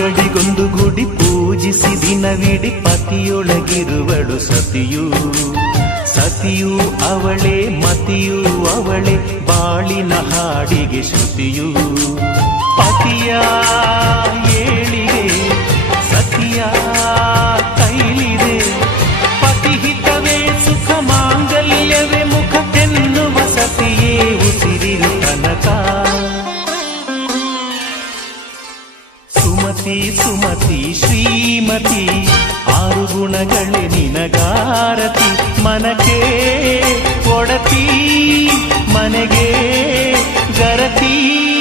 ಅಂಗಡಿಗೊಂದು ಗುಡಿ ಪೂಜಿಸಿ ದಿನವಿಡಿ ಪತಿಯೊಳಗಿರುವಳು ಸತಿಯು. ಸತಿಯು ಅವಳೇ ಮತಿಯು ಅವಳೇ ಬಾಳಿನ ಹಾಡಿಗೆ ಶ್ರುತಿಯು. ಪತಿಯ ಏಳಿಗೆ ಸತಿಯ ಕೈಲಿದೆ. ಪತಿಹಿತವೇ ಸುಖ ಮಾಂಗಲ್ಯವೇ ಮುಖ ಎನ್ನುವ ಸತಿಯೇ ಉಸಿರಿರು ತನಕ. ಸುಮತಿ ಸುಮತಿ ಶ್ರೀಮತಿ ಆರು ಗುಣಗಳೇ ನಿನಗಾರತಿ. ಮನಕ್ಕೆ ಒಡತಿ ಮನೆಗೆ ಗರತಿ.